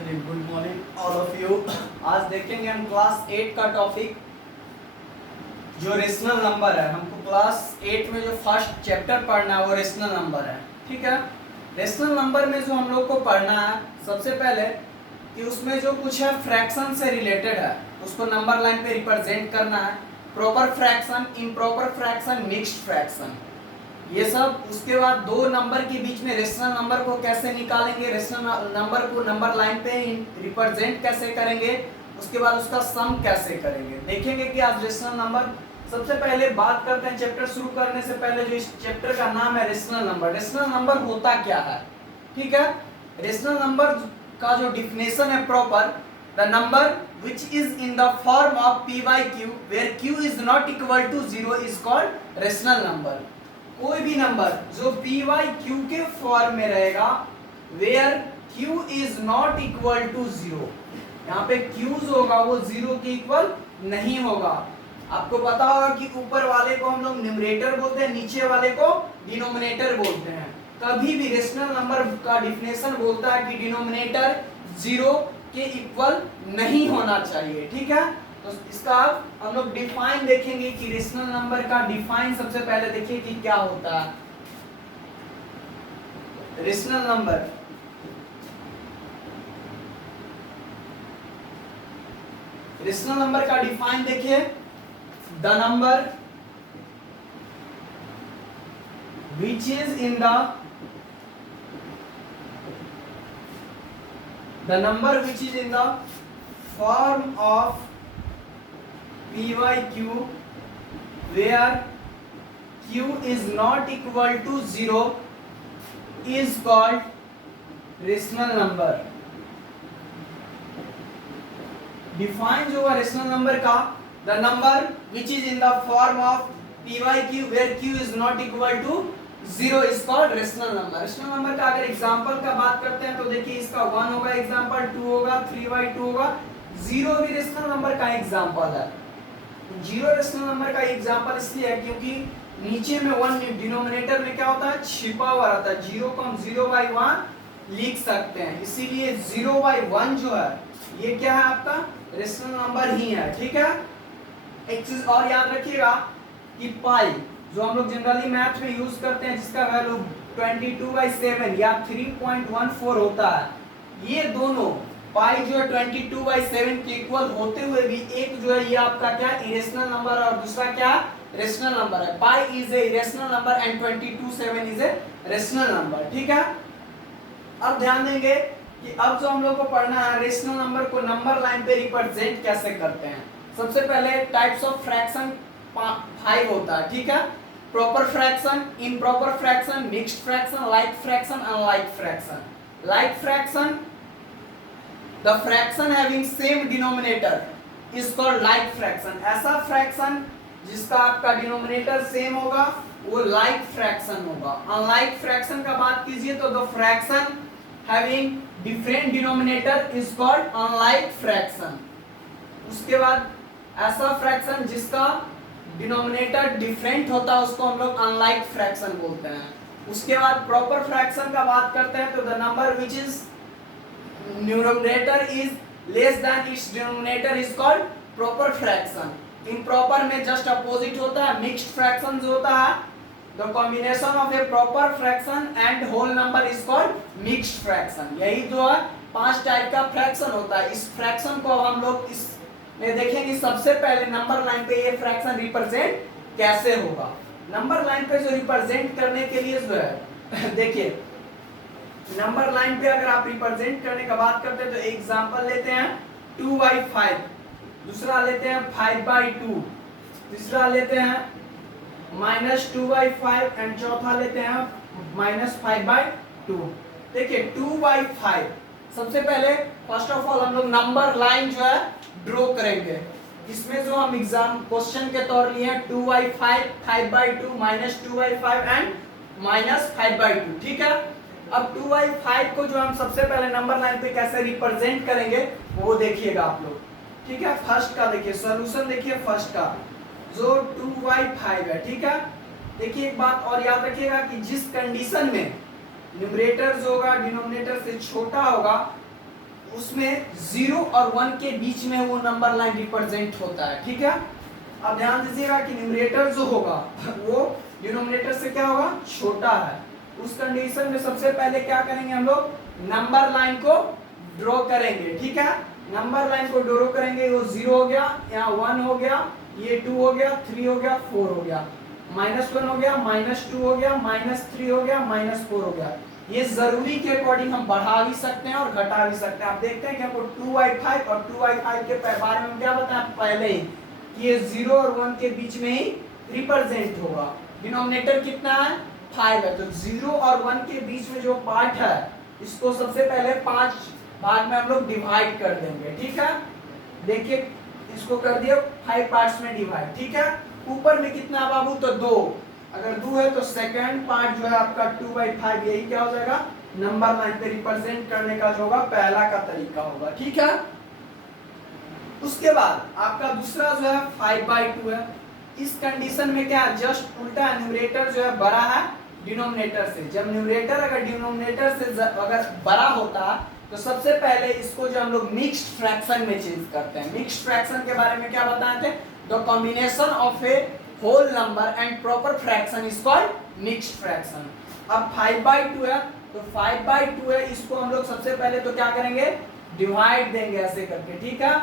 चलिए good morning all of you. आज देखेंगे हम क्लास 8 का टॉपिक जो रेशनल नंबर है। हमको क्लास 8 में जो फर्स्ट चैप्टर पढ़ना है वो रेशनल नंबर है। ठीक है, रेशनल नंबर में जो हम लोग को पढ़ना है सबसे पहले कि उसमें जो कुछ है फ्रैक्शन से रिलेटेड है उसको नंबर लाइन पे रिप्रेजेंट करना है। Proper fraction, improper fraction, mixed fraction, ये सब। उसके बाद दो नंबर के बीच में रेशनल नंबर को कैसे निकालेंगे, रेशनल नंबर को नंबर लाइन पे रिप्रेजेंट कैसे करेंगे, उसके बाद उसका सम कैसे करेंगे, देखेंगे कि आज रेशनल नंबर। सबसे पहले बात करते हैं, चैप्टर शुरू करने से पहले जो इस चैप्टर का नाम है रेशनल नंबर। रेशनल नंबर होता क्या है? ठीक है, रेशनल नंबर का जो डिफिनेशन है proper, the number which is in the form of p by q where q is not equal to 0 is called rational number। कोई भी नंबर जो p by q के फॉर्म में रहेगा where q is not equal to 0, यहाँ पे q जो होगा वो 0 के इक्वल नहीं होगा। आपको पता होगा कि ऊपर वाले को हम लोग न्यूमरेटर बोलते हैं, नीचे वाले को डिनोमिनेटर बोलते हैं। कभी भी रेशनल नंबर का डिफिनेशन बोलता है कि डिनोमिनेटर 0 के इक्वल नहीं होना चाहिए। ठीक है, तो इसका हम लोग डिफाइन देखेंगे कि रेशनल नंबर का डिफाइन सबसे पहले देखिए कि क्या होता है। रेशनल नंबर, रेशनल नंबर का डिफाइन देखिए, the number which is in the number which is in the form of p by q where q is not equal to 0 is called rational number। Define जो है rational number का, the number which is in the form of p by q where q is not equal to 0 is called rational number। Rational number का अगर example का बात करते हैं तो देखिए इसका 1 होगा एग्जांपल, 2 होगा, 3/2 होगा, 0 भी रेशनल नंबर का एग्जांपल है। 0 रेशनल नंबर का एग्जांपल इसलिए है क्योंकि नीचे में 1 डिनोमिनेटर में क्या होता है, छिपा हुआ रहता है। 0 को हम 0/1 लिख सकते हैं, इसीलिए 0/1 जो है ये क्या है, आपका रेशनल नंबर ही है। ठीक है, एक चीज और याद रखिएगा कि पाई जो हम लोग जनरली मैथ में यूज करते हैं जिसका वैल्यू 22/7 या 3.14 होता है, ये दोनों पाई जो है 22/7 के इक्वल होते हुए भी एक जो है ये आपका क्या इरेशनल नंबर है और दूसरा क्या रेशनल नंबर है। Pi is a irrational number and 22/7 is a rational number. ठीक है, अब ध्यान देंगे कि अब जो हम लोग को पढ़ना है रेशनल नंबर को नंबर लाइन पे रिप्रेजेंट कैसे करते हैं। सबसे पहले टाइप्स ऑफ फ्रैक्शन 5 होता है। ठीक है, proper fraction, improper fraction, mixed fraction, like fraction, unlike fraction. Like fraction, the fraction having same denominator is called like fraction. ऐसा फ्रैक्शन जिसका आपका डिनोमिनेटर सेम होगा वो लाइक फ्रैक्शन होगा। अनलाइक फ्रैक्शन का बात कीजिए तो the fraction having different denominator is called unlike fraction. उसके बाद ऐसा फ्रैक्शन जिसका डिनोमिनेटर डिफरेंट होता है उसको हम लोग अनलाइक फ्रैक्शन बोलते हैं। उसके बाद प्रॉपर फ्रैक्शन का बात करते हैं तो the number which is numerator is less than its denominator is called proper fraction. Improper में जस्ट अपोजिट होता है, मिक्स्ड फ्रैक्शन जो होता है, the combination of a proper fraction and whole number is called mixed fraction. यही जो है 5 type का फ्रैक्शन होता है। इस फ्रैक्शन को हम लोग इस में देखेंगे सबसे पहले नंबर लाइन पे ये फ्रैक्शन रिप्रेजेंट कैसे होगा। नंबर लाइन पे जो रिप्रेजेंट करने के लिए जो है देखिए नंबर लाइन पे अगर आप रिप्रेजेंट करने का बात करते हैं तो एग्जांपल लेते हैं 2/5, दूसरा लेते हैं 5/2, तीसरा लेते हैं -2/5 एंड चौथा लेते हैं -5/2। देखिए 2/5 सबसे पहले फर्स्ट ऑफ ऑल हम लोग नंबर लाइन जो है ड्रॉ करेंगे। इसमें जो हम एग्जाम क्वेश्चन के तौर लिए 2/5, 5/2, -2/5 एंड -5/2। ठीक है, अब 2/5 को जो हम सबसे पहले नंबर लाइन पे कैसे रिप्रेजेंट करेंगे वो देखिएगा आप लोग। ठीक है, फर्स्ट का देखिए सॉल्यूशन, देखिए फर्स्ट का जो 2/5 है। ठीक है, देखिए एक बात और याद रखिएगा कि जिस कंडीशन में न्यूमरेटर जो होगा डिनोमिनेटर से छोटा होगा उसमें 0 और 1 के बीच में वो नंबर लाइन रिप्रेजेंट होता है, ठीक है। अब ध्यान दीजिएगा कि न्यूमरेटर जो होगा वो डिनोमिनेटर से क्या होगा, छोटा है। उस कंडीशन में सबसे पहले क्या करेंगे हम लोग, नंबर लाइन को ड्रॉ करेंगे, ठीक है। नंबर लाइन को ड्रॉ करेंगे, वो 0 हो गया, यहाँ 1 हो गया, ये 2 हो गया, 3 हो गया, 4 हो गया, -1 हो गया, -2 हो गया, -3 हो गया, -4 हो गया। ये जरूरी के अकॉर्डिंग हम बढ़ा भी सकते हैं और घटा भी सकते हैं। आप देखते हैं कि हमको 2y5 और 2y5 के बारे में क्या बताया पहले ही कि ये 0 और 1 के बीच में ही रिप्रेजेंट होगा। डिनोमिनेटर कितना है, 5 है, तो 0 और 1 के बीच में जो पार्ट है इसको सबसे पहले 5 भाग में हम लोग डिवाइड कर देंगे, ठीक है। देखिए इसको कर दिया 5 पार्ट्स में डिवाइड, ठीक है। ऊपर में कितना बाबू, तो 2, अगर 2 है तो सेकंड पार्ट जो है आपका 2/5, यही क्या हो जाएगा, नंबर लाइन पे रिप्रेजेंट करने का जो होगा पहला का तरीका होगा, ठीक है। उसके बाद आपका दूसरा जो है 5/2 है। इस कंडीशन में क्या, जस्ट उल्टा, न्यूमरेटर जो है बड़ा है डिनोमिनेटर से। जब न्यूमरेटर अगर डिनोमिनेटर से अगर बड़ा होता तो सबसे पहले इसको जो हम लोग मिक्स्ड फ्रैक्शन में चेंज करते हैं। मिक्स्ड फ्रैक्शन के बारे में क्या बताए थे, the combination of a whole number and proper fraction is called mixed fraction. अब 5/2 है, तो 5/2 है, इसको हम लोग सबसे पहले तो क्या करेंगे, डिवाइड देंगे ऐसे करके, ठीक है।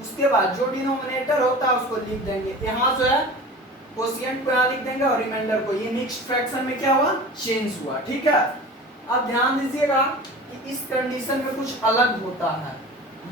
उसके बाद जो डिनोमिनेटर होता है उसको लिख देंगे, यहाँ जो है कोशिएंट को यहाँ लिख देंगे और रिमाइंडर को। ये मिक्स्ड फ्रैक्शन में क्या हुआ, चेंज हुआ, ठीक है। अब ध्यान दीजिएगा कि इस कंडीशन में कुछ अलग होता है।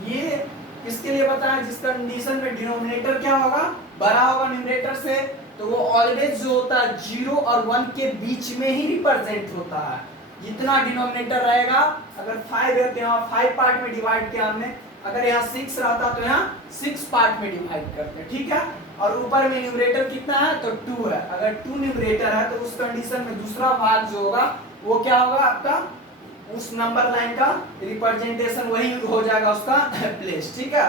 ये किसके लिए बताया, जिस कंडीशन में डिनोमिनेटर क्या होगा, बड़ा होगा न्यूमरेटर से, तो वो ऑलवेज जो होता है 0 और 1 के बीच में ही रिप्रेजेंट होता है। जितना डिनोमिनेटर रहेगा, अगर 5 है तो यहाँ 5 पार्ट में डिवाइड किया हमने, अगर यहाँ 6 रहता तो यहाँ 6 पार्ट में डिवाइड करते, ठीक है। और ऊपर में न्यूमरेटर कितना है, तो 2 है। अगर 2 न्यूमरेटर है तो उस कंडीशन में दूसरा भाग जो होगा वो क्या होगा, आपका उस नंबर लाइन का रिप्रेजेंटेशन वही हो जाएगा उसका प्लेस, ठीक है।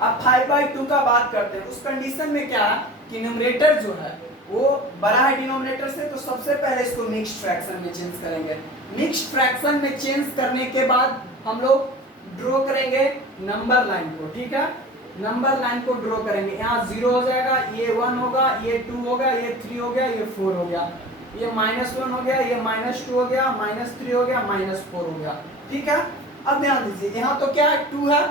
अब 5/2 का बात करते हैं। उस कंडीशन में क्या है कि न्यूमरेटर जो है वो बड़ा है डिनोमिनेटर से, तो सबसे पहले इसको मिक्स्ड फ्रैक्शन में चेंज करेंगे। मिक्स्ड फ्रैक्शन में चेंज करने के बाद हम लोग ड्रॉ करेंगे नंबर लाइन को, ठीक है। नंबर लाइन को ड्रॉ करेंगे, यहाँ 0 हो जाएगा, ये 1 होगा, ये 2 होगा, ये 3 हो गया, ये 4 हो गया, ये -1 हो गया, ये -2 हो गया, -3 हो गया, -4 हो गया, ठीक है। अब ध्यान दीजिए, यहाँ तो क्या है, 2 है।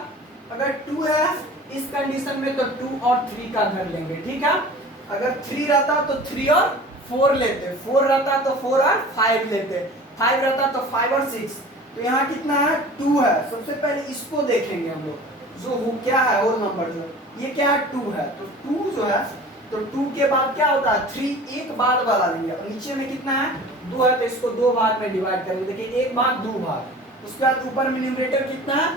अगर 2 है इस कंडीशन में तो 2 और 3 का घर लेंगे, ठीक है। अगर 3 रहता तो 3 और 4 लेते, 4 रहता तो 4 और 5 लेते, 5 रहता तो 5 और 6। तो यहाँ कितना है, 2 है। सबसे पहले इसको देखेंगे हम लोग, जो क्या है होल नंबर, जो ये क्या है, 2 है। तो 2 जो है, तो 2 के बाद क्या होता है, 3 एक बाद वाला लेंगे। और नीचे में कितना है, 2 है, तो इसको 2 भाग में डिवाइड करेंगे। देखिए 1 भाग 2 भाग। उसके बाद ऊपर में न्यूमरेटर कितना है,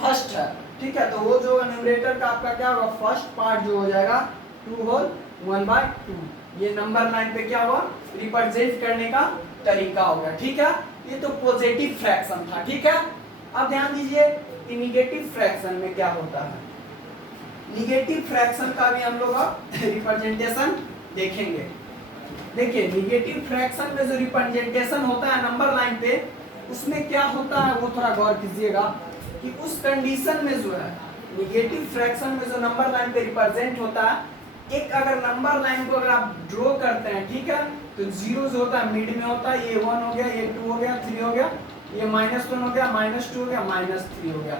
फर्स्ट है, ठीक है। तो वो जो न्यूमरेटर का आपका क्या होगा, फर्स्ट पार्ट जो हो जाएगा 2 होल 1/2। ये नंबर लाइन पे क्या हुआ, रिप्रेजेंट करने का तरीका हो गया, ठीक है। ये तो पॉजिटिव फ्रैक्शन था, ठीक है। अब ध्यान दीजिए कि निगेटिव फ्रैक्शन में क्या होता है। निगेटिव फ्रैक्शन का भी हम लोग रिप्रेजेंटेशन देखेंगे। देखिए निगेटिव फ्रैक्शन में जो रिप्रेजेंटेशन होता है नंबर लाइन पे, उसमें क्या होता है वो थोड़ा गौर कीजिएगा कि उस कंडीशन में जो है निगेटिव फ्रैक्शन में जो नंबर लाइन पे रिप्रेजेंट होता है, एक अगर नंबर लाइन को अगर आप ड्रॉ करते हैं, ठीक है, तो 0 जो होता है मिड में होता है, ये 1 हो गया, ये 2 हो गया, 3 हो गया, ये -1 हो गया, -2 हो गया, -3 हो गया।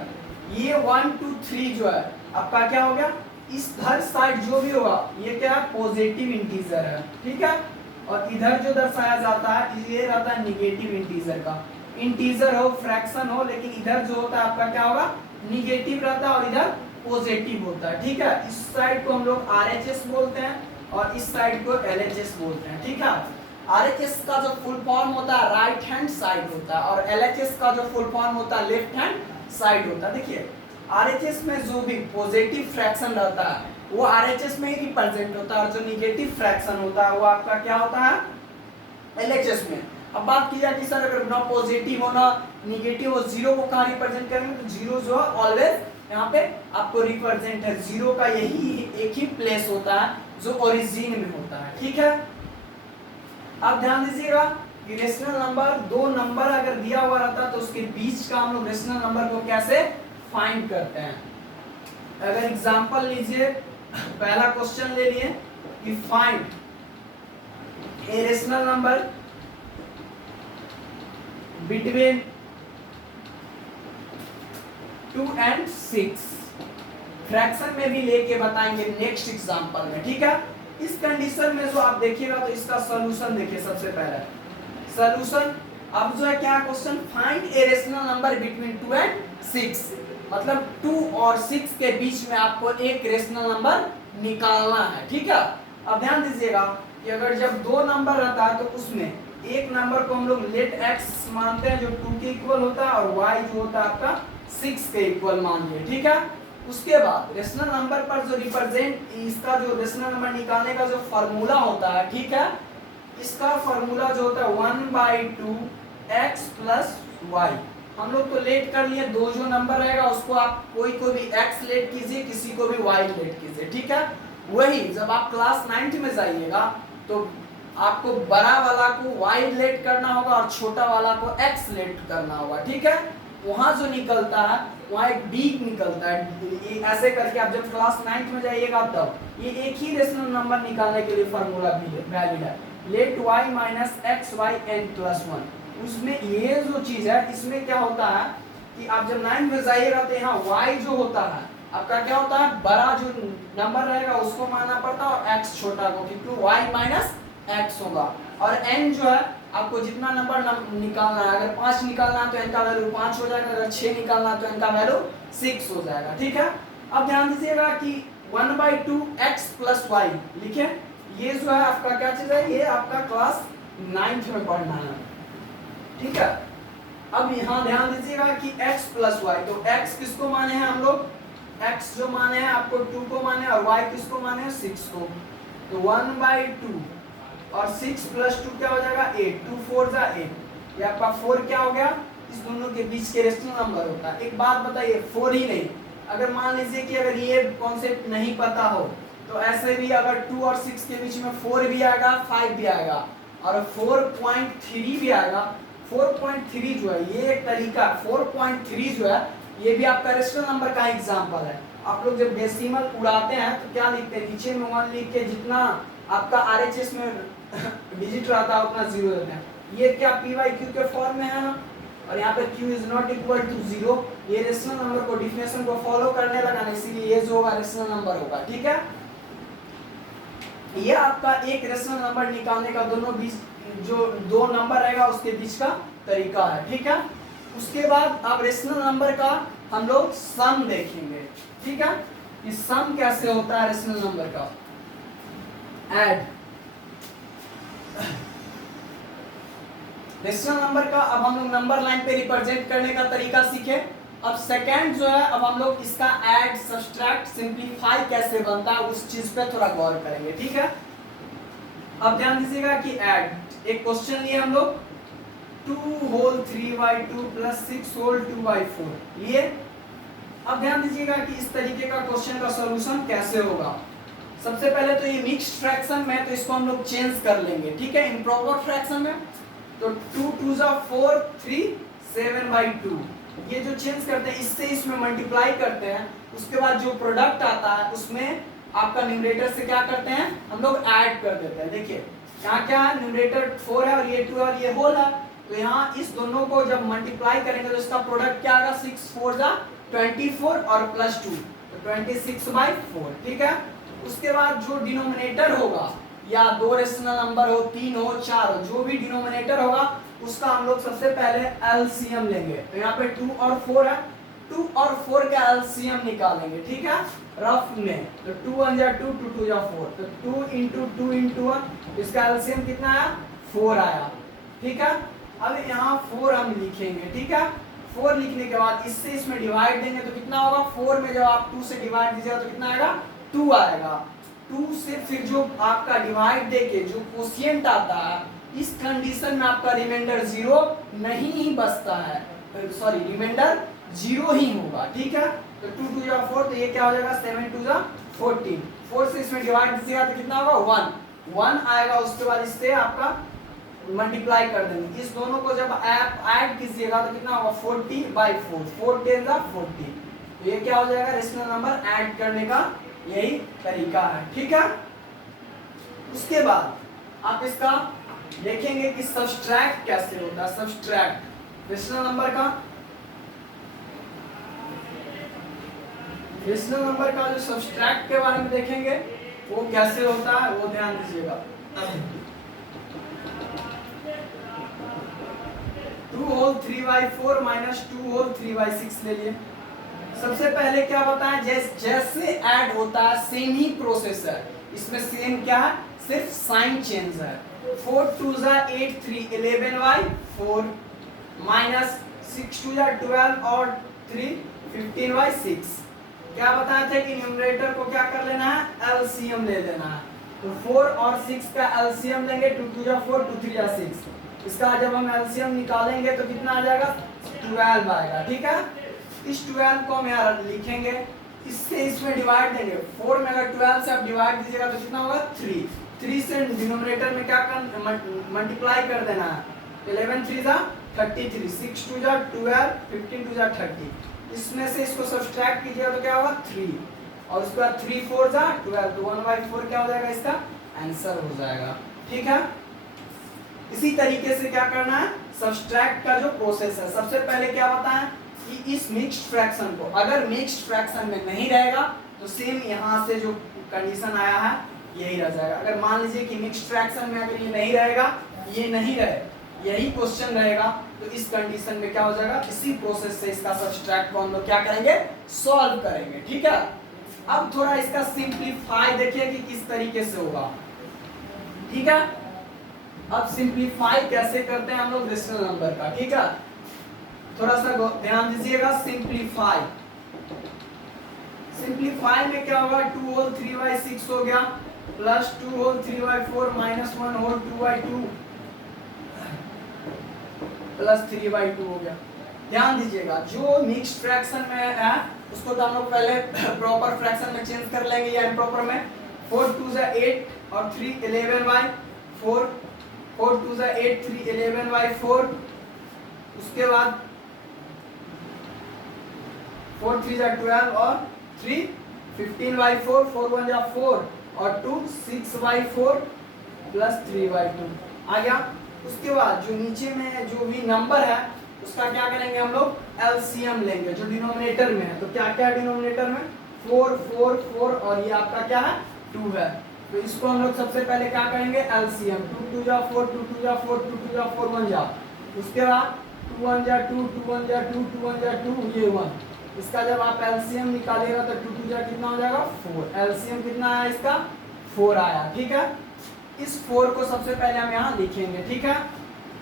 ये 1 2 3 जो है आपका क्या हो गया, इस हर साइड जो भी होगा ये क्या है, पॉजिटिव इंटीजर है, ठीक है। और इधर जो दर्शाया जाता है ये रहता है निगेटिव इंटीजर का। इंटीजर हो फ्रैक्शन हो, लेकिन इधर जो होता है आपका क्या होगा, निगेटिव रहता है और इधर पॉजिटिव होता है, ठीक है। इस साइड को हम लोग RHS बोलते हैं और इस साइड को LHS बोलते हैं, ठीक है। RHS का जो फुल फॉर्म होता है राइट हैंड साइड होता है और LHS का जो फुल फॉर्म होता है लेफ्ट हैंड साइड होता है। देखिए RHS में जो भी पॉजिटिव फ्रैक्शन रहता है वो RHS में ही रिप्रेजेंट होता है और जो निगेटिव फ्रैक्शन होता है वो आपका क्या होता है, LHS में। अब बात की जाए कि सर अगर ना पॉजिटिव हो ना निगेटिव हो, 0 को कहाँ रिप्रेजेंट करेंगे, तो 0 जो है ऑलवेज यहाँ पे आपको रिप्रेजेंट है। 0 का यही एक ही प्लेस होता है जो ओरिजिन में होता है, ठीक है। अब ध्यान दीजिएगा कि रेशनल नंबर दो नंबर अगर दिया हुआ रहता तो उसके बीच का हम लोग रेशनल नंबर को कैसे फाइंड करते हैं। अगर एग्जांपल लीजिए, पहला क्वेश्चन ले लिए कि find a rational number between 2 and 6, fraction में भी लेके बताएंगे नेक्स्ट एग्जांपल में, ठीक है। इस कंडीशन में जो आप देखिएगा तो इसका सॉल्यूशन देखिए। सबसे पहले सॉल्यूशन, अब जो है क्या question, find a rational number between 2 and 6, मतलब 2 और 6 के बीच में आपको एक रेशनल नंबर निकालना है, ठीक है। अब ध्यान दीजिएगा कि अगर जब दो नंबर रहता है तो उसमें एक नंबर को हम लोग लेट x मानते हैं जो 2 के इक्वल होता है, और y जो होता है आपका 6 के इक्वल मान लिए, ठीक है। उसके बाद रेशनल नंबर पर जो रिप्रेजेंट, इसका जो रेशनल नंबर निकालने का जो फॉर्मूला होता है, ठीक है, इसका फॉर्मूला जो होता है 1/2 x प्लस y। हम लोग तो लेट कर लिए, दो जो नंबर रहेगा उसको आप कोई को भी x लेट कीजिए, किसी को भी y लेट कीजिए, ठीक है। वही जब आप क्लास 9th में जाइएगा तो आपको बड़ा वाला को y लेट करना होगा और छोटा वाला को x लेट करना होगा, ठीक है। वहां जो निकलता है वहां एक b निकलता है, ऐसे करके आप जब क्लास 9th में जाइएगा तब ये एक ही रेशनल नंबर निकालने के लिए फार्मूला वैलिड है, let y minus x y n plus 1। उसमें ये जो चीज है, इसमें क्या होता है कि आप जब 9th में जाइएगा तो यहाँ y जो होता है आपका क्या होता है, बड़ा जो नंबर रहेगा उसको मानना पड़ता है और x छोटा को, क्योंकि y माइनस x होगा। और n जो है आपको जितना नंबर निकालना है, अगर 5 निकालना है तो n का वैल्यू 5 हो जाएगा, अगर 6 निकालना है तो n का वैल्यू 6 हो जाएगा, ठीक है। अब ध्यान दीजिएगा कि 1/2 x प्लस y लिखे, ये जो है आपका क्या चीज है, ये आपका क्लास 9th में पढ़ना है, ठीक है। अब यहाँ ध्यान दीजिएगा कि x प्लस y, तो x किसको माने हैं हम लोग, x जो माने हैं आपको 2 को माने, और y किसको माने हैं 6 को। तो 1/2 और 6 प्लस 2 क्या हो जाएगा 8, 2 4 जा 8, ये आपका 4 क्या हो गया, इस दोनों के बीच के रेशनल नंबर होता है। एक बात बताइए, 4 ही नहीं, अगर मान लीजिए कि अगर ये कॉन्सेप्ट नहीं पता हो तो ऐसे भी अगर 2 और 6 के बीच में 4 भी आएगा, 5 भी आएगा और 4.3 भी आएगा। 4.3 जो है ये एक तरीका, 4.3 जो है ये भी आपका रेशनल नंबर का एग्जांपल है। आप लोग जब डेसिमल उड़ाते हैं तो क्या लिखते हैं, नीचे में 1 लिख के जितना आपका RHS में डिजिट रहता है उतना 0 देते हैं। ये क्या PYQ के फॉर्म में है ना, और यहाँ पे Q is not equal to 0, ये रेशनल नंबर को डिफिनेशन को फॉलो करने लगा ना, इसीलिए ये जो होगा रेशनल नंबर होगा, ठीक है। ये आपका एक रेशनल नंबर निकालने का दोनों बीच जो दो नंबर रहेगा उसके बीच का तरीका है, ठीक है। उसके बाद अब रेशनल नंबर का हम लोग सम देखेंगे, ठीक है, कि सम कैसे होता है रेशनल नंबर का। ऐड रेशनल नंबर का अब हम लोग नंबर लाइन पे रिप्रेजेंट करने का तरीका सीखे। अब सेकंड जो है, अब हम लोग इसका ऐड, सब्सट्रैक्ट, सिंपलीफाई कैसे बनता है उस चीज पे थोड़ा गौर करेंगे, ठीक है। अब ध्यान दीजिएगा कि ऐड एक क्वेश्चन लिए हम लोग 2 होल 3/2 प्लस 6 होल 2/4 लिए। अब ध्यान दीजिएगा कि इस तरीके का क्वेश्चन का सॉल्यूशन कैसे होगा। सबसे पहले तो ये मिक्स्ड फ्रैक्शन में तो इसको हम लोग चेंज कर लेंगे, ठीक है। इम्प्रॉपर फ्रैक्शन में तो 2 2 जा 4 3 7/2 ये जो चेंज करते हैं इससे इसमें मल्टीप्लाई करते हैं, उसके बाद जो प्रोडक्ट आता है उसमें आपका न्यूमरेटर से क्या करते हैं हम लोग ऐड कर देते हैं। देखिए यहाँ क्या है, न्यूमरेटर 4 है और ये 2 है और ये होल है, तो यहाँ इस दोनों को जब मल्टीप्लाई करेंगे तो इसका प्रोडक्ट क्या आएगा, 6 4 जा 24 और प्लस 2 तो 26/4, ठीक है। उसके बाद जो डिनोमिनेटर होगा, या दो रेशनल नंबर हो, 3 हो, 4 हो, जो भी डिनोमिनेटर होगा उसका हम लोग सबसे पहले एलसीएम लेंगे। तो यहाँ पे 2 और 4 है, 2 और 4 का एलसीएम निकालेंगे, ठीक है, रफ में। तो 2 1 जा 2 2 2 जा 4, तो 2 × 2 × 1, इसका एलसीएम कितना आया 4 आया, ठीक है। अब यहाँ 4 हम लिखेंगे, ठीक है। 4 लिखने के बाद इससे इसमें डिवाइड देंगे तो कितना होगा, 4 में जब आप 2 से डिवाइड दीजिएगा तो कितना आएगा 2 आएगा। 2 से फिर जो आपका डिवाइड देके जो कोशिएंट आता है, इस कंडीशन में आपका रिमाइंडर 0 नहीं ही बचता है, सॉरी रिमाइंडर 0 ही होगा, ठीक है। तो 2 2 जा 4, तो ये क्या हो जाएगा 7 2 जा 14। 4 से इसमें डिवाइड दीजिएगा तो कितना होगा 1 आएगा। उसके बाद इससे आपका मल्टीप्लाई कर देंगे। इस दोनों को जब ऐड कीजिएगा तो कितना होगा 40/4, 4 10 40। तो ये क्या हो जाएगा, रेशनल नंबर ऐड करने का यही तरीका है, ठीक है। उसके बाद आप इसका देखेंगे कि सब्सट्रैक्ट कैसे होता है। सब्सट्रैक्ट रेशनल नंबर का, रेशनल नंबर का जो सब्सट्रैक्ट के बारे में देखेंगे वो कैसे होता है, वो ध्यान दीजिएगा। 2 होल 3/4 माइनस 2 होल 3/6 ले लिए। सबसे पहले क्या होता है, जैसे ऐड होता है सेम ही प्रोसेस है। इसमें सेम क्या है, सिर्फ साइन चेंज है। 4 2 8 3 11/4 माइनस 6 2 12 और 3 15/6। क्या बताया था कि न्यूमरेटर को क्या कर लेना है, एलसीएम ले लेना है। तो 4 और 6 का एलसीएम लेंगे, 2 2 4 2 3 6। इसका जब हम एलसीएम निकालेंगे तो कितना आ जाएगा, 12 आएगा, ठीक है। इस 12 को हम यहाँ लिखेंगे, इससे इसमें डिवाइड देंगे। 4 में अगर 12 से आप डिवाइड दीजिएगा तो कितना होगा 3 से डिनोमिनेटर में क्या कर मल्टीप्लाई कर देना है। 11 3 जा 33, 6 2 जा 12, 15 2 जा 30। इसमें से इसको सब्सट्रैक्ट कीजिएगा तो क्या होगा 3, और उसके बाद 3 4 जा 12, तो 1/4 क्या हो जाएगा, इसका आंसर हो जाएगा, ठीक है। इसी तरीके से क्या करना है, सब्सट्रैक्ट का जो प्रोसेस है, सबसे पहले क्या बताएं कि इस मिक्स्ड फ्रैक्शन को, अगर मिक्स्ड फ्रैक्शन में नहीं रहेगा तो सेम यहाँ से जो कंडीशन आया है यही रह जाएगा। अगर मान लीजिए कि मिक्स्ड फ्रैक्शन में अगर ये नहीं रहेगा, ये नहीं रहे, यही क्वेश्चन रहेगा, तो इस कंडीशन में क्या हो जाएगा, इसी प्रोसेस से इसका सब्सट्रैक्ट को हम लोग क्या करेंगे, सॉल्व करेंगे, ठीक है। अब थोड़ा इसका सिंप्लीफाई देखिए कि किस तरीके से होगा, ठीक है। अब सिंप्लीफाई कैसे करते हैं हम लोग रेशनल नंबर का, ठीक है। थोड़ा सा ध्यान दीजिएगा। सिंप्लीफाई, सिंप्लीफाई में क्या होगा, 2 होल 3/6 हो गया plus 2 whole 3/4 minus 1 whole 2/2 plus 3/2 हो गया। ध्यान दीजिएगा, जो मिक्स्ड फ्रैक्शन में है उसको तो हम लोग पहले प्रॉपर फ्रैक्शन में चेंज कर लेंगे या इम्प्रॉपर में। 4 2 8 और 3 11/4, 4 2 8 3 11/4। उसके बाद 4 3 12 और 3 15/4, 4 1 4 और 2 6/4 प्लस 3/2 आ गया। उसके बाद जो नीचे में जो भी नंबर है उसका क्या करेंगे हम लोग, एलसीएम लेंगे जो डिनोमिनेटर में है। तो क्या क्या डिनोमिनेटर में 4 4 4 और ये आपका क्या है 2 है। तो इसको हम लोग सबसे पहले क्या करेंगे, एलसीएम। 2 2 जा 4, 2 2 जा 4, 2 2 जा 4 1 जा। उसके बाद 2 1 जा 2, 2 1 जा 2, 2 1 जा 2, ये 1। इसका जब आप एलसीएम निकालिएगा तो 2 2 जा कितना हो जाएगा 4। एलसीएम कितना आया इसका 4 आया, ठीक है। इस 4 को सबसे पहले हम यहाँ लिखेंगे, ठीक है।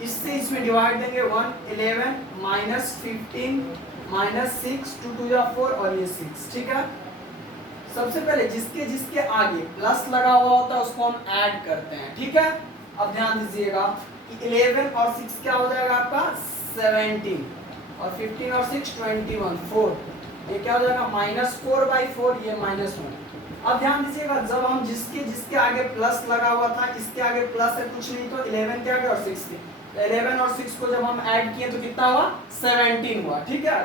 इससे इसमें डिवाइड देंगे 1 11 माइनस 15 माइनस 6, 2 2 जा 4 और ये 6, ठीक है। सबसे पहले जिसके जिसके आगे प्लस लगा हुआ होता है उसको हम ऐड करते हैं, ठीक है। अब ध्यान दीजिएगा कि 11 और 6 क्या हो जाएगा आपका 17 और 15 और 6 21 4। ये क्या हो जाएगा -4/4, ये -1। अब ध्यान दीजिएगा, जब हम जिसके जिसके आगे प्लस लगा हुआ था, इसके आगे प्लस है कुछ नहीं, तो 11 के आगे और 6 के, 11 और 6 को जब हम ऐड किए तो कितना हुआ 17 हुआ, ठीक है।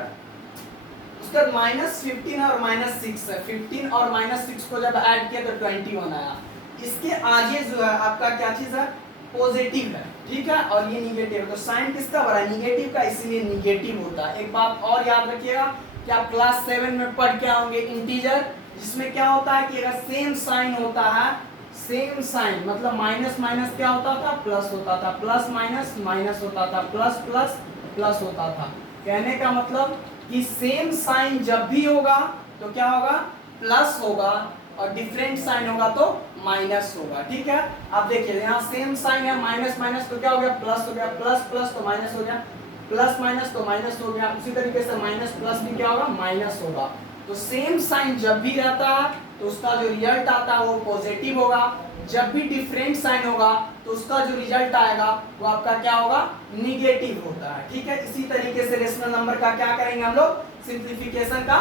उसके बाद -15 और -6 है, 15 और -6 को जब ऐड किया तो 21 आया। इसके आगे जो है आपका क्या चीज है, पॉजिटिव है, ठीक है, और ये निगेटिव है। तो साइन किसका बड़ा है, निगेटिव का, इसीलिए निगेटिव होता है। एक बात और याद रखिएगा कि आप क्लास 7 में पढ़ के आओगे इंटीजर, जिसमें क्या होता है कि अगर सेम साइन होता है, सेम साइन मतलब माइनस माइनस क्या होता था, प्लस होता था, प्लस माइनस माइनस होता था, प्लस प्लस प्लस होता था। कहने का मतलब कि सेम साइन जब भी होगा तो क्या होगा, प्लस होगा, और डिफरेंट साइन होगा तो माइनस होगा, ठीक है। अब देखिए यहाँ सेम साइन है, माइनस माइनस तो क्या हो गया, प्लस हो गया, प्लस प्लस तो माइनस हो गया, प्लस माइनस तो माइनस हो गया। उसी तरीके से माइनस प्लस भी क्या होगा, माइनस होगा। तो सेम साइन जब भी रहता है तो उसका जो रिजल्ट आता है वो पॉजिटिव होगा। जब भी डिफरेंट साइन होगा तो उसका जो रिजल्ट आएगा वो आपका क्या होगा, निगेटिव होता है, ठीक है। इसी तरीके से रेशनल नंबर का क्या करेंगे हम लोग, सिंप्लीफिकेशन का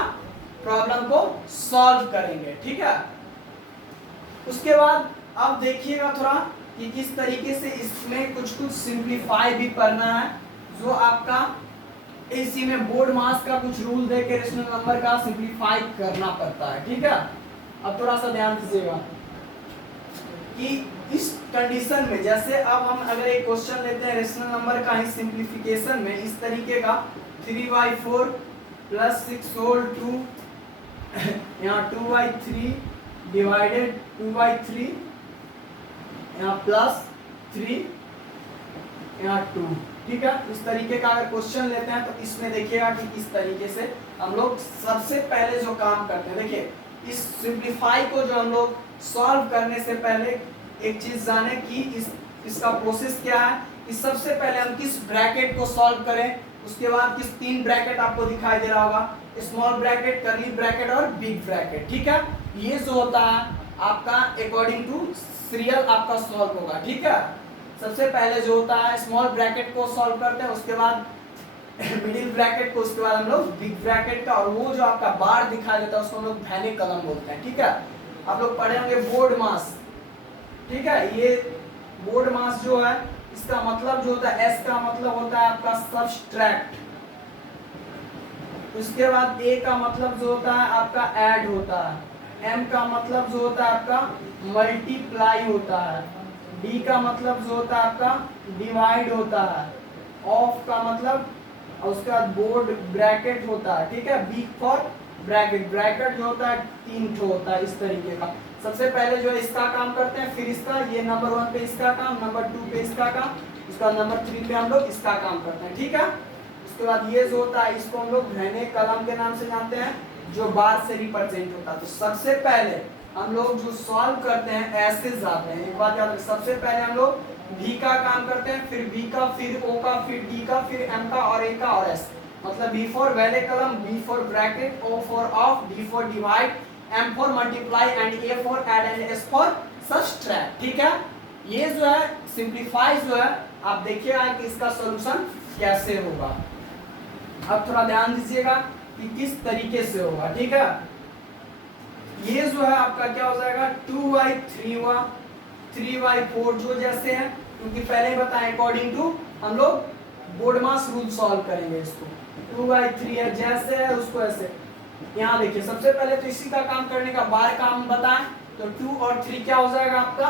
प्रॉब्लम को सॉल्व करेंगे, ठीक है। उसके बाद अब देखिएगा थोड़ा कि किस तरीके से इसमें कुछ कुछ सिंप्लीफाई भी करना है, जो आपका इसी में बोर्ड मास का कुछ रूल दे के रेशनल नंबर का सिंप्लीफाई करना पड़ता है, ठीक है। अब थोड़ा सा ध्यान दीजिएगा कि इस कंडीशन में, जैसे अब हम अगर एक क्वेश्चन लेते हैं रेशनल नंबर का ही सिंप्लीफिकेशन में इस तरीके का 3/4 प्लस 6 होल 2 यहाँ 2/3 डिवाइडेड 2/3 यहाँ प्लस 3 यहाँ 2, ठीक है। इस तरीके का अगर क्वेश्चन लेते हैं तो इसमें देखिएगा कि इस तरीके से हम लोग सबसे पहले जो काम करते हैं, देखिए इस सिंप्लीफाई को जो हम लोग सॉल्व करने से पहले एक चीज जाने कि इसका प्रोसेस क्या है, कि सबसे पहले हम किस ब्रैकेट को सॉल्व करें, उसके बाद किस तीन ब्रैकेट आपको दिखाई दे रहा होगा, स्मॉल ब्रैकेट, कर्ली ब्रैकेट और बिग ब्रैकेट, ठीक है। ये जो होता है आपका अकॉर्डिंग टू सीरियल आपका सॉल्व होगा, ठीक है। सबसे पहले जो होता है स्मॉल ब्रैकेट को सॉल्व करते हैं, उसके बाद मिडिल ब्रैकेट को, उसके बाद हम लोग बिग ब्रैकेट का, और वो जो आपका बार दिखाई देता है उसको हम लोग वैनिक कॉलम बोलते हैं, ठीक है। आप लोग पढ़े होंगे बोर्ड मास, ठीक है। ये बोर्ड मास जो है इसका मतलब जो होता है, एस का मतलब होता है आपका सबट्रैक्ट, उसके बाद ए का मतलब जो होता है आपका ऐड होता है, एम का मतलब जो होता है आपका मल्टीप्लाई होता है, डी का मतलब जो होता है आपका डिवाइड होता है, ऑफ का मतलब, और उसके बाद बोर्ड ब्रैकेट होता है, ठीक है। बी फॉर ब्रैकेट, ब्रैकेट जो होता है 3 ठो होता है इस तरीके का। सबसे पहले जो है इसका काम करते हैं, फिर इसका, ये नंबर 1 पे इसका काम, नंबर 2 पे इसका काम, उसका नंबर 3 पे हम लोग इसका काम करते हैं, ठीक है। उसके बाद ये जो होता है इसको हम लोग वैनिक कॉलम के नाम से जानते हैं, जो बार से रिप्रेजेंट होता है। तो सबसे पहले हम लोग जो सॉल्व करते हैं ऐसे जाते हैं, एक बात याद रखें, सबसे पहले हम लोग V का काम करते हैं, फिर B का, फिर O का, फिर D का, फिर M का और A का और S, मतलब B for Vanik column, B for bracket, O for of, D for divide, M for multiply and A for add and S for subtract, ठीक है। ये जो है सिंप्लीफाई जो है, आप देखिएगा कि इसका सॉल्यूशन कैसे होगा। अब थोड़ा ध्यान दीजिएगा कि किस तरीके से होगा, ठीक है। ये जो है आपका क्या हो जाएगा, 2/3 हुआ, 3/4 जो जैसे है, क्योंकि पहले ही बताएं अकॉर्डिंग टू हम लोग बोर्ड मास रूल सॉल्व करेंगे इसको। 2/3 है, जैसे है उसको ऐसे। यहाँ देखिए सबसे पहले तो इसी का काम करने का बार का हम बताएं तो 2 और 3 क्या हो जाएगा आपका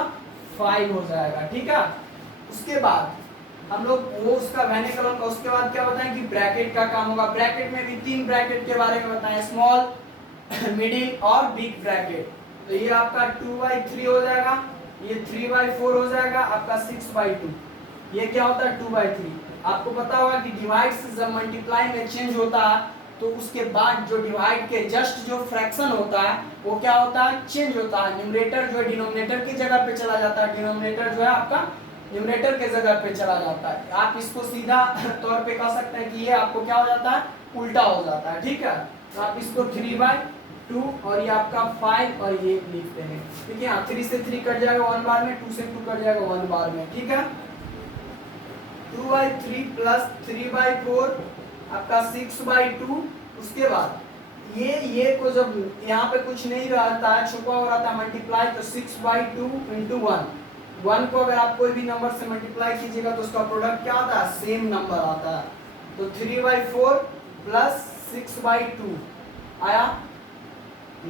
5 हो जाएगा, ठीक है। उसके बाद हम लोग वो उसका वैनिक कॉलम का, उसके बाद क्या बताएं कि ब्रैकेट का काम होगा। ब्रैकेट में भी 3 ब्रैकेट के बारे में बताएं, स्मॉल, मिडिल और बिग ब्रैकेट। तो ये आपका 2/3 हो जाएगा, ये 3/4 हो जाएगा, आपका 6/2। ये क्या होता है 2/3। आपको पता होगा कि डिवाइड से जब मल्टीप्लाई में चेंज होता है तो उसके बाद जो डिवाइड के जस्ट जो फ्रैक्शन होता है वो क्या होता है, चेंज होता है। न्यूमरेटर जो है डिनोमिनेटर की जगह पे चला जाता है, डिनोमिनेटर जो है आपका न्यूमरेटर के जगह पे चला जाता है। आप इसको सीधा तौर पे कह सकते हैं कि ये आपको क्या हो जाता है, उल्टा हो जाता है, ठीक है। तो आप इसको 3/2 और ये आपका 5 और ये लिखते हैं, ठीक है। यहाँ 3 से 3 कट जाएगा 1 बार में, 2 से 2 कट जाएगा 1 बार में, ठीक है। 2/3 प्लस 3/4 आपका 6/2। उसके बाद ये को जब यहाँ पे कुछ नहीं रहता है, छुपा हुआ रहता है मल्टीप्लाई, तो 6/2 × 1 को अगर आप कोई भी नंबर से मल्टीप्लाई कीजिएगा तो उसका प्रोडक्ट क्या आता है, सेम नंबर आता है। तो 3/4 प्लस 6/2 आया,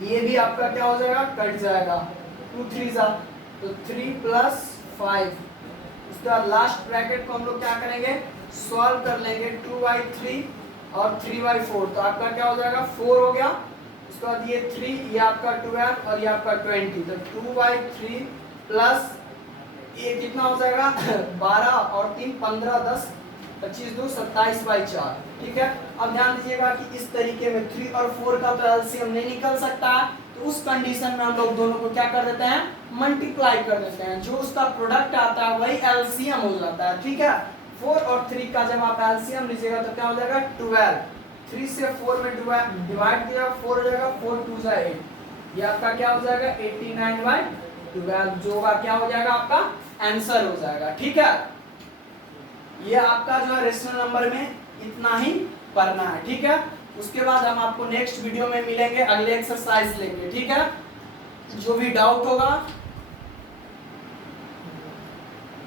ये भी आपका क्या हो जाएगा, कट जाएगा, 2 3 जा, तो 3 + 5। उसके बाद लास्ट ब्रैकेट को हम लोग क्या करेंगे, सॉल्व कर लेंगे। 2/3 और 3/4, तो आपका क्या हो जाएगा 4 हो गया। उसके बाद ये 3, ये आपका 12 और ये आपका 20, तो 2/3 प्लस ये कितना हो जाएगा 12 और 3 15 10 25 2 27/4, ठीक है। अब ध्यान दीजिएगा कि इस तरीके में 3 और 4 का तो एलसीएम नहीं निकल सकता, तो उस कंडीशन में हम लोग दोनों को क्या कर देते हैं, मल्टीप्लाई कर देते हैं। जो उसका प्रोडक्ट आता है वही एलसीएम हो जाता है, ठीक है। 4 और 3 का जब आप एलसीएम लीजिएगा तो क्या हो जाएगा 12। 3 से 4 में डिवाइड किया 4 हो जाएगा, 4 2 जा 8, ये आपका क्या हो जाएगा 89/12, जो का क्या हो जाएगा आपका आंसर हो जाएगा, ठीक है। ये आपका जो है रेशनल नंबर में इतना ही पढ़ना है, ठीक है। उसके बाद हम आपको नेक्स्ट वीडियो में मिलेंगे, अगले एक्सरसाइज लेंगे, ठीक है। जो भी डाउट होगा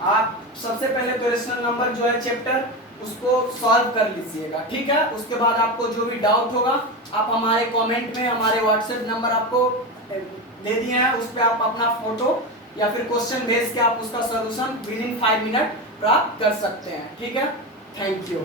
आप सबसे पहले तो रेशनल नंबर जो है चैप्टर उसको सॉल्व कर लीजिएगा, ठीक है। उसके बाद आपको जो भी डाउट होगा आप हमारे कमेंट में, हमारे व्हाट्सएप नंबर आपको दे दिए हैं, उस पर आप अपना फोटो या फिर क्वेश्चन भेज के आप उसका सॉल्यूशन विद इन 5 मिनट प्राप्त कर सकते हैं, ठीक है। Thank you.